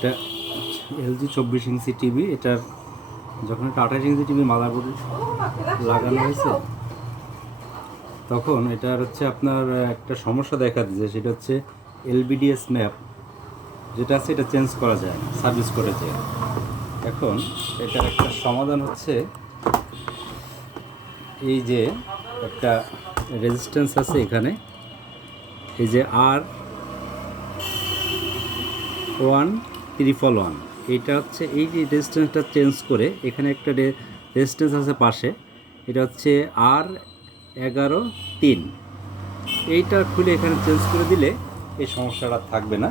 এটা LG 24 inch TV. এটার যখন একটা 28 ইঞ্চি টিভি মাদারবোর্ড লাগানো হয়েছে তখন এটার হচ্ছে আপনার একটা সমস্যা দেখা দিয়েছে, সেটা হচ্ছে এলবিডিএস ম্যাপ যেটা আছে এটা চেঞ্জ করা যায় না সার্ভিস করে যায়। এখন এটার একটা সমাধান হচ্ছে এই যে একটা রেজিস্ট্যান্স আছে এখানে, এই যে R131, এইটা হচ্ছে এই যে রেজিস্ট্যান্সটা চেঞ্জ করে এখানে একটা রেজিস্ট্যান্স আছে পাশে, এটা হচ্ছে R11.3, এইটা খুলে এখানে চেঞ্জ করে দিলে এই সমস্যাটা থাকবে না।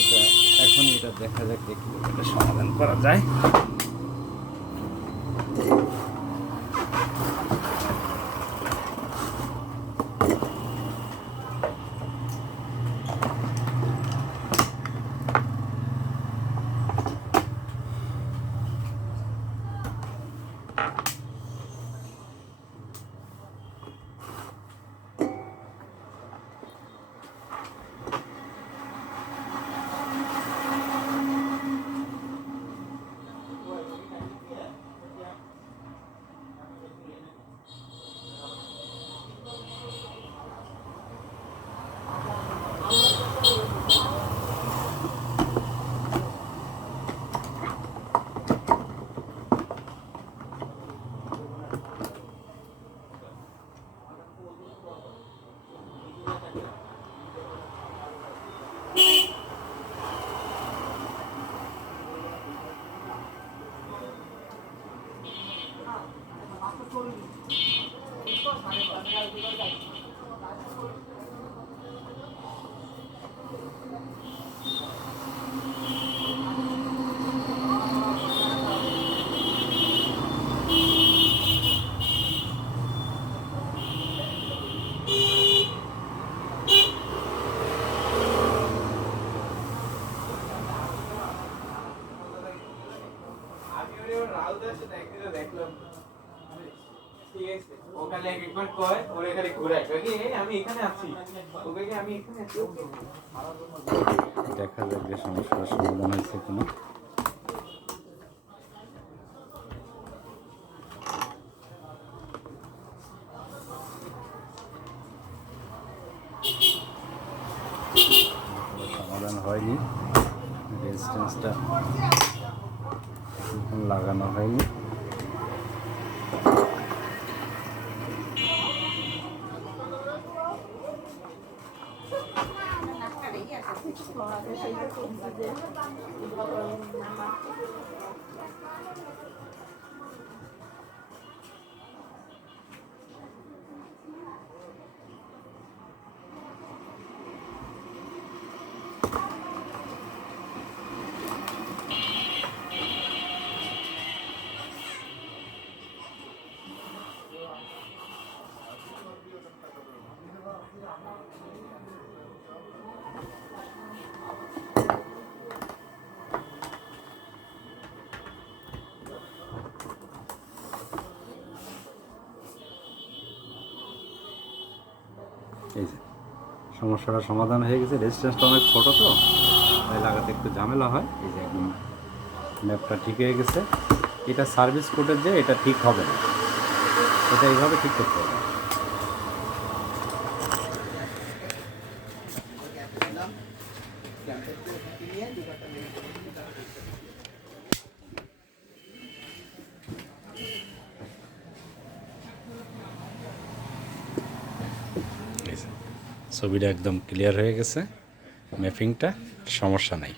এটা এখন এটা দেখা যাক দেখি এটা সমাধান করা যায়। দেখা যাক যে সমস্যার সমাধান হয়েছে কিনা। সমাধান হয়নি, রেজিস্ট্যান্সটা লাগানো হয়নি। এই যে সমস্যাটা সমাধান হয়ে গেছে। রেজিস্ট্যান্সটা অনেক ছোটো তো তাই লাগাতে একটু ঝামেলা হয়। এই যে একদম ম্যাপটা ঠিক হয়ে গেছে। এটা সার্ভিস কোডের যে এটা ঠিক হবে না, এটা এইভাবে ঠিক করতে হবে। ছবিটা একদম ক্লিয়ার হয়ে গেছে, ম্যাপিংটা সমস্যা নাই।